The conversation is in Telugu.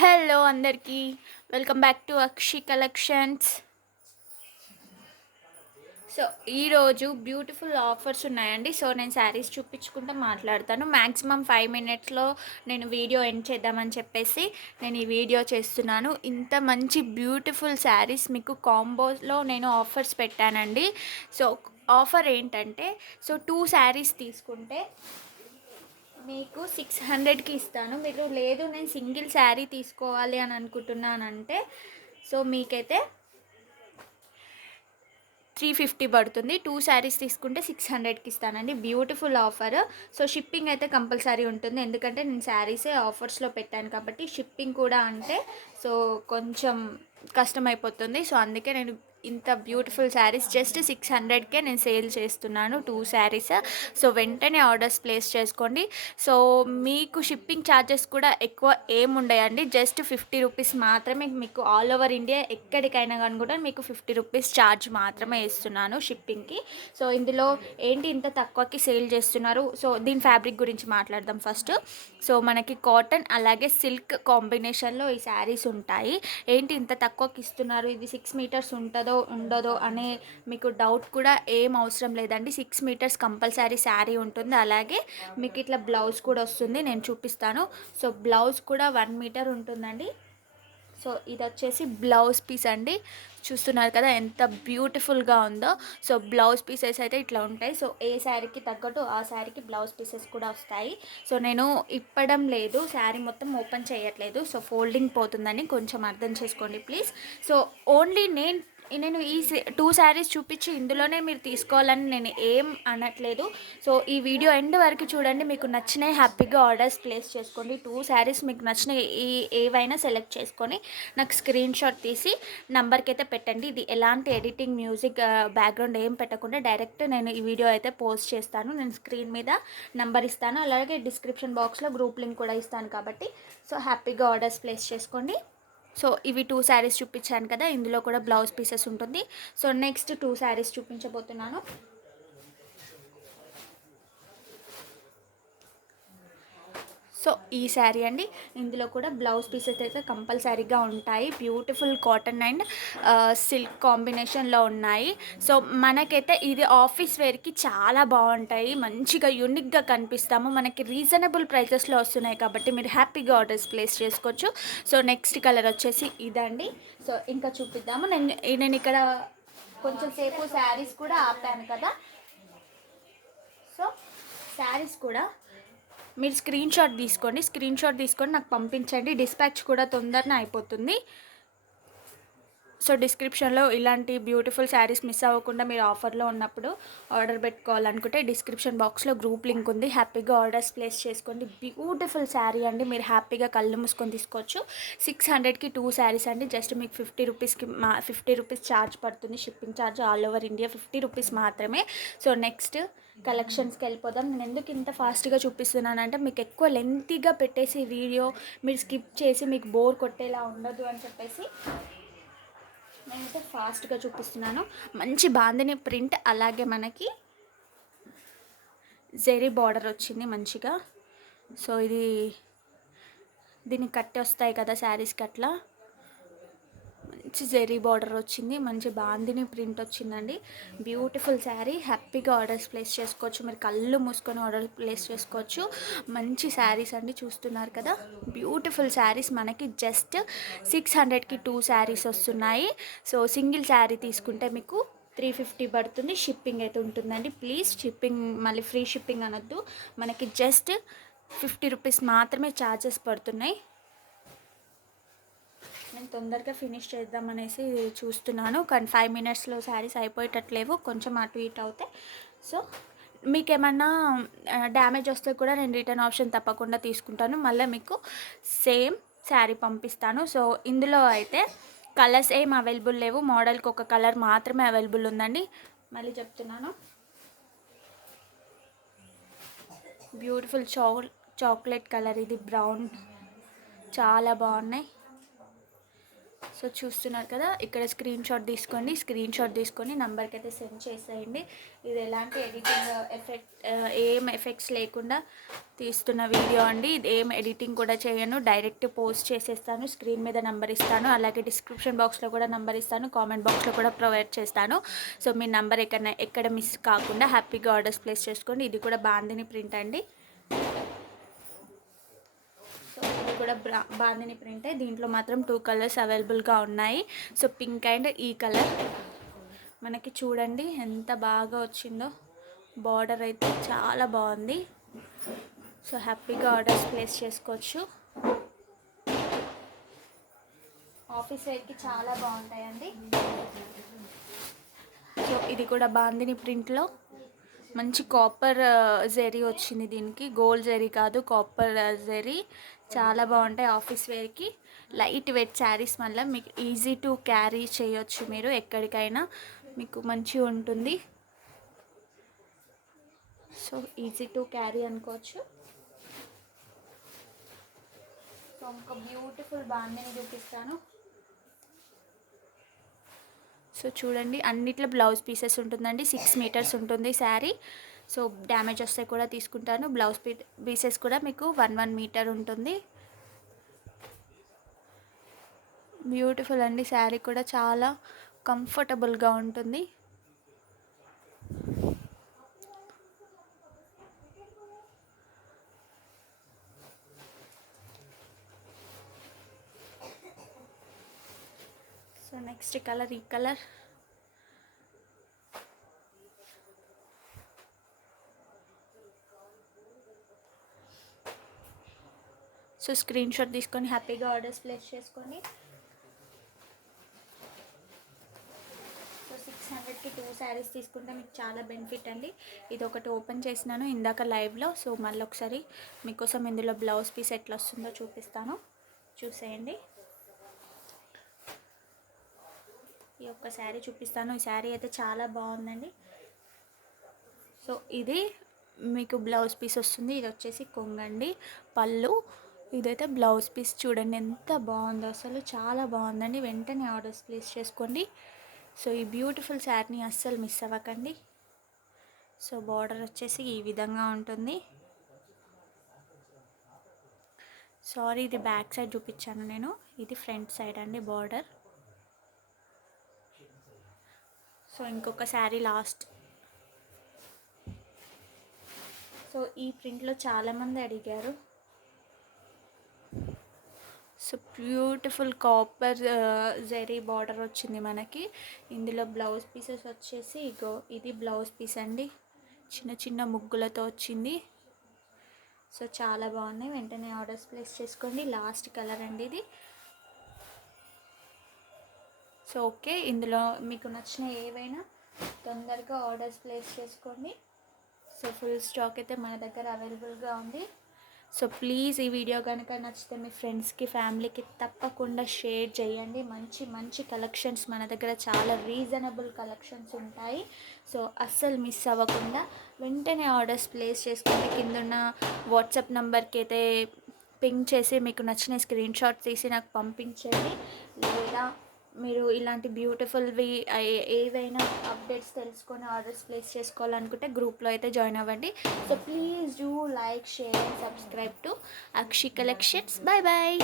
హలో అందరికీ welcome back to Akshi collections. So ఈరోజు బ్యూటిఫుల్ ఆఫర్స్ ఉన్నాయండి. సో నేను శారీస్ చూపించుకుంటూ మాట్లాడతాను. మ్యాక్సిమం 5 మినిట్స్లో నేను వీడియో ఎండ్ చేద్దామని చెప్పేసి నేను ఈ వీడియో చేస్తున్నాను. ఇంత మంచి బ్యూటిఫుల్ శారీస్ మీకు కాంబోలో నేను ఆఫర్స్ పెట్టానండి. సో ఆఫర్ ఏంటంటే, సో 2 శారీస్ తీసుకుంటే మీకు 600కి ఇస్తాను. మీరు లేదు నేను సింగిల్ శారీ తీసుకోవాలి అని అనుకుంటున్నానంటే సో మీకైతే 350 పడుతుంది. 2 శారీస్ తీసుకుంటే 600కి ఇస్తానండి. Beautiful offer. సో షిప్పింగ్ అయితే కంపల్సరీ ఉంటుంది, ఎందుకంటే నేను శారీసే ఆఫర్స్లో పెట్టాను కాబట్టి షిప్పింగ్ కూడా అంటే సో కొంచెం కష్టమైపోతుంది. సో అందుకే నేను ఇంత బ్యూటిఫుల్ శారీస్ జస్ట్ 600కే నేను సేల్ చేస్తున్నాను 2 శారీస్. సో వెంటనే ఆర్డర్స్ ప్లేస్ చేసుకోండి. సో మీకు షిప్పింగ్ ఛార్జెస్ కూడా ఎక్కువ ఏముండయండి, జస్ట్ 50 రూపీస్ మాత్రమే. మీకు ఆల్ ఓవర్ ఇండియా ఎక్కడికైనా కానీ కూడా మీకు 50 రూపీస్ ఛార్జ్ మాత్రమే ఇస్తున్నాను షిప్పింగ్కి. సో ఇందులో ఏంటి ఇంత తక్కువకి సేల్ చేస్తున్నారు? సో దీని ఫ్యాబ్రిక్ గురించి మాట్లాడదాం ఫస్ట్. సో మనకి కాటన్ అలాగే సిల్క్ కాంబినేషన్లో ఈ శారీస్ ఉంటాయి. ఏంటి ఇంత తక్కువకి ఇస్తున్నారు, ఇది 6 మీటర్స్ ఉంటుందో ఉండదో అనే మీకు డౌట్ కూడా ఏం అవసరం లేదండి. 6 మీటర్స్ కంపల్సరీ శారీ ఉంటుంది. అలాగే మీకు ఇట్లా బ్లౌజ్ కూడా వస్తుంది, నేను చూపిస్తాను. సో బ్లౌజ్ కూడా 1 మీటర్ ఉంటుందండి. సో ఇది వచ్చేసి బ్లౌజ్ పీస్ అండి. చూస్తున్నారు కదా ఎంత బ్యూటిఫుల్గా ఉందో. సో బ్లౌజ్ పీసెస్ అయితే ఇట్లా ఉంటాయి. సో ఏ శారీకి తగ్గట్టు ఆ శారీకి బ్లౌజ్ పీసెస్ కూడా వస్తాయి. సో నేను ఇప్పడం లేదు, శారీ మొత్తం ఓపెన్ చేయట్లేదు. సో ఫోల్డింగ్ పోతుందని కొంచెం అర్థం చేసుకోండి ప్లీజ్. సో ఓన్లీ నేను ఈ 2 శారీస్ చూపించి ఇందులోనే మీరు తీసుకోవాలని నేను ఏం అనట్లేదు. సో ఈ వీడియో ఎండ్ వరకు చూడండి, మీకు నచ్చినాయి హ్యాపీగా ఆర్డర్స్ ప్లేస్ చేసుకోండి. 2 శారీస్ మీకు నచ్చిన ఏవైనా సెలెక్ట్ చేసుకొని నాకు స్క్రీన్ షాట్ తీసి నంబర్కి అయితే పెట్టండి. ఇది ఎలాంటి ఎడిటింగ్ మ్యూజిక్ బ్యాక్గ్రౌండ్ ఏం పెట్టకుండా డైరెక్ట్ నేను ఈ వీడియో అయితే పోస్ట్ చేస్తాను. నేను స్క్రీన్ మీద నంబర్ ఇస్తాను, అలాగే డిస్క్రిప్షన్ బాక్స్లో గ్రూప్ లింక్ కూడా ఇస్తాను. కాబట్టి సో హ్యాపీగా ఆర్డర్స్ ప్లేస్ చేసుకోండి. సో ఇవి 2 శారీస్ చూపించాను కదా, ఇందులో కూడా బ్లౌజ్ పీసెస్ ఉంటుంది. సో నెక్స్ట్ 2 శారీస్ చూపించబోతున్నాను. సో ఈ శారీ అండి, ఇందులో కూడా బ్లౌజ్ పీసెస్ అయితే కంపల్సరీగా ఉంటాయి. బ్యూటిఫుల్ కాటన్ అండ్ సిల్క్ కాంబినేషన్లో ఉన్నాయి. సో మనకైతే ఇది ఆఫీస్ వేర్కి చాలా బాగుంటాయి, మంచిగా యూనిక్గా కనిపిస్తాము. మనకి రీజనబుల్ ప్రైజెస్లో వస్తున్నాయి కాబట్టి మీరు హ్యాపీగా ఆర్డర్స్ ప్లేస్ చేసుకోవచ్చు. సో నెక్స్ట్ కలర్ వచ్చేసి ఇదండి. సో ఇంకా చూపిద్దాము. నేను ఇక్కడ కొంచెం సేపు శారీస్ కూడా ఆపాను కదా. సో శారీస్ కూడా మీరు స్క్రీన్ షాట్ తీసుకొని నాకు పంపించండి. డిస్పాచ్ కూడా తొందరనే అయిపోతుంది. సో డిస్క్రిప్షన్లో ఇలాంటి బ్యూటిఫుల్ శారీస్ మిస్ అవ్వకుండా మీరు ఆఫర్లో ఉన్నప్పుడు ఆర్డర్ పెట్టుకోవాలనుకుంటే డిస్క్రిప్షన్ బాక్స్లో గ్రూప్ లింక్ ఉంది, హ్యాపీగా ఆర్డర్స్ ప్లేస్ చేసుకోండి. బ్యూటిఫుల్ శారీ అండి, మీరు హ్యాపీగా కళ్ళు మూసుకొని తీసుకోవచ్చు. 600కి 2 శారీస్ అండి. జస్ట్ మీకు 50 రూపీస్ ఛార్జ్ పడుతుంది, shipping charge all over India 50 rupees మాత్రమే. సో నెక్స్ట్ కలెక్షన్స్కి వెళ్ళిపోదాం. నేను ఎందుకు ఇంత ఫాస్ట్గా చూపిస్తున్నానంటే మీకు ఎక్కువ లెంతీగా పెట్టేసి వీడియో మీరు స్కిప్ చేసి మీకు బోర్ కొట్టేలా ఉండదు అని చెప్పేసి నేనైతే ఫాస్ట్గా చూపిస్తున్నాను. మంచి బాందిని ప్రింట్, అలాగే మనకి జెరీ బార్డర్ వచ్చింది మంచిగా. సో దీనికి కట్టి వస్తాయి కదా శారీస్కి, అట్లా మంచి జెరీ బార్డర్ వచ్చింది, మంచి బాందిని ప్రింట్ వచ్చిందండి. బ్యూటిఫుల్ శారీ, హ్యాపీగా ఆర్డర్స్ ప్లేస్ చేసుకోవచ్చు. మీరు కళ్ళు మూసుకొని ఆర్డర్ ప్లేస్ చేసుకోవచ్చు. మంచి శారీస్ అండి, చూస్తున్నారు కదా. బ్యూటిఫుల్ శారీస్ మనకి జస్ట్ 600కి 2 శారీస్ వస్తున్నాయి. సో సింగిల్ శారీ తీసుకుంటే మీకు 350 పడుతుంది. షిప్పింగ్ అయితే ఉంటుందండి. ప్లీజ్ షిప్పింగ్ మళ్ళీ ఫ్రీ షిప్పింగ్ అనొద్దు, మనకి జస్ట్ 50 రూపీస్ మాత్రమే ఛార్జెస్ పడుతున్నాయి. నేను తొందరగా ఫినిష్ చేద్దామనేసి చూస్తున్నాను, కానీ 5 మినిట్స్లో శారీస్ అయిపోయేటట్లేవు, కొంచెం అటు ఇటు అవుతాయి. సో మీకు ఏమన్నా డ్యామేజ్ వస్తే కూడా నేను రిటర్న్ ఆప్షన్ తప్పకుండా తీసుకుంటాను, మళ్ళీ మీకు సేమ్ శారీ పంపిస్తాను. సో ఇందులో అయితే కలర్స్ ఏం అవైలబుల్ లేవు, మోడల్కి ఒక కలర్ మాత్రమే అవైలబుల్ ఉందండి. మళ్ళీ చెప్తున్నాను, బ్యూటిఫుల్ చాక్లెట్ కలర్, ఇది బ్రౌన్, చాలా బాగున్నాయి. సో చూస్తున్నారు కదా, ఇక్కడ స్క్రీన్ షాట్ తీసుకొని నంబర్కి అయితే సెండ్ చేసేయండి. ఇది ఎలాంటి ఎడిటింగ్ ఏం ఎఫెక్ట్స్ లేకుండా తీస్తున్న వీడియో అండి. ఇది ఏం ఎడిటింగ్ కూడా చేయను, డైరెక్ట్ పోస్ట్ చేసేస్తాను. స్క్రీన్ మీద నంబర్ ఇస్తాను, అలాగే డిస్క్రిప్షన్ బాక్స్లో కూడా నంబర్ ఇస్తాను, కామెంట్ బాక్స్లో కూడా ప్రొవైడ్ చేస్తాను. సో మీ నంబర్ ఎక్కడ మిస్ కాకుండా హ్యాపీగా ఆర్డర్స్ ప్లేస్ చేసుకోండి. ఇది కూడా బాందిని ప్రింట్ అండి. సో ఇది కూడా బాందిని ప్రింటే. దీంట్లో మాత్రం 2 కలర్స్ అవైలబుల్గా ఉన్నాయి. సో పింక్ అండ్ ఈ కలర్ మనకి చూడండి ఎంత బాగా వచ్చిందో. బార్డర్ అయితే చాలా బాగుంది. సో హ్యాపీగా ఆర్డర్స్ ప్లేస్ చేసుకోవచ్చు. ఆఫీస్ వేర్కి చాలా బాగుంటాయండి. సో ఇది కూడా బాందిని ప్రింట్లో మంచి కాపర్ జెరీ వచ్చింది. దీనికి గోల్డ్ జెరీ కాదు, కాపర్ జెరీ. చాలా బాగుంటాయి ఆఫీస్ వేర్కి. లైట్ వెయిట్ శారీస్ వల్ల మీకు ఈజీ టు క్యారీ చేయొచ్చు, మీరు ఎక్కడికైనా మీకు మంచిగా ఉంటుంది. సో ఈజీ టు క్యారీ అనుకోవచ్చు. సో ఒక బ్యూటిఫుల్ బాందిని చూపిస్తాను. సో చూడండి, అన్నిట్లో బ్లౌజ్ పీసెస్ ఉంటుందండి. 6 మీటర్స్ ఉంటుంది శారీ. సో డ్యామేజ్ వస్తే కూడా తీసుకుంటాను. బ్లౌజ్ పీసెస్ కూడా మీకు 1 మీటర్ ఉంటుంది. బ్యూటిఫుల్ అండి. శారీ కూడా చాలా కంఫర్టబుల్గా ఉంటుంది. సో నెక్స్ట్ కలర్ ఈ కలర్. సో స్క్రీన్ షాట్ తీసుకొని హ్యాపీగా ఆర్డర్స్ ప్లేస్ చేసుకోండి. సో 600కి 2 శారీస్ తీసుకుంటే మీకు చాలా బెనిఫిట్ అండి. ఇది ఒకటి ఓపెన్ చేసినాను ఇందాక లైవ్లో. సో మళ్ళీ ఒకసారి మీకోసం ఇందులో బ్లౌజ్ పీస్ ఎట్లా వస్తుందో చూపిస్తాను, చూసేయండి. ఈ ఒక్క శారీ చూపిస్తాను. ఈ శారీ అయితే చాలా బాగుందండి. సో ఇది మీకు బ్లౌజ్ పీస్ వస్తుంది. ఇది వచ్చేసి కొంగండి, పళ్ళు. ఇదైతే బ్లౌజ్ పీస్. చూడండి ఎంత బాగుందో, అసలు చాలా బాగుందండి. వెంటనే ఆర్డర్స్ ప్లేస్ చేసుకోండి. సో ఈ బ్యూటిఫుల్ శారీని అస్సలు మిస్ అవ్వకండి. సో బార్డర్ వచ్చేసి ఈ విధంగా ఉంటుంది. సారీ, ఇది బ్యాక్ సైడ్ చూపించాను నేను, ఇది ఫ్రంట్ సైడ్ అండి బార్డర్. సో ఇంకొక శారీ లాస్ట్. సో ఈ ప్రింట్లో చాలామంది అడిగారు. So beautiful copper zari border వచ్చింది మనకి. ఇందులో బ్లౌజ్ పీసెస్ వచ్చేసి ఇగో ఇది బ్లౌజ్ పీస్ అండి, చిన్న చిన్న ముగ్గులతో వచ్చింది. సో చాలా బాగున్నాయి. వెంటనే ఆర్డర్స్ ప్లేస్ చేసుకోండి. లాస్ట్ కలర్ అండి ఇది. సో ఓకే, ఇందులో మీకు నచ్చిన ఏవైనా తొందరగా ఆర్డర్స్ ప్లేస్ చేసుకోండి. సో ఫుల్ స్టాక్ అయితే మన దగ్గర అవైలబుల్గా ఉంది. సో ప్లీజ్ ఈ వీడియో కనుక నచ్చితే మీ ఫ్రెండ్స్కి, ఫ్యామిలీకి తప్పకుండా షేర్ చేయండి. మంచి మంచి కలెక్షన్స్ మన దగ్గర, చాలా రీజనబుల్ కలెక్షన్స్ ఉంటాయి. సో అస్సలు మిస్ అవ్వకుండా వెంటనే ఆర్డర్స్ ప్లేస్ చేసుకుంటే కిందున్న వాట్సాప్ నెంబర్కి అయితే పింక్ చేసి మీకు నచ్చిన స్క్రీన్ షాట్ తీసి నాకు పంపించండి. లేదా మీరు ఇలాంటి బ్యూటిఫుల్వి ఏవైనా అప్డేట్స్ తెలుసుకొని ఆర్డర్స్ ప్లేస్ చేసుకోవాలనుకుంటే గ్రూప్లో అయితే జాయిన్ అవ్వండి. So please do like, share and subscribe to Akshi collections. Bye bye.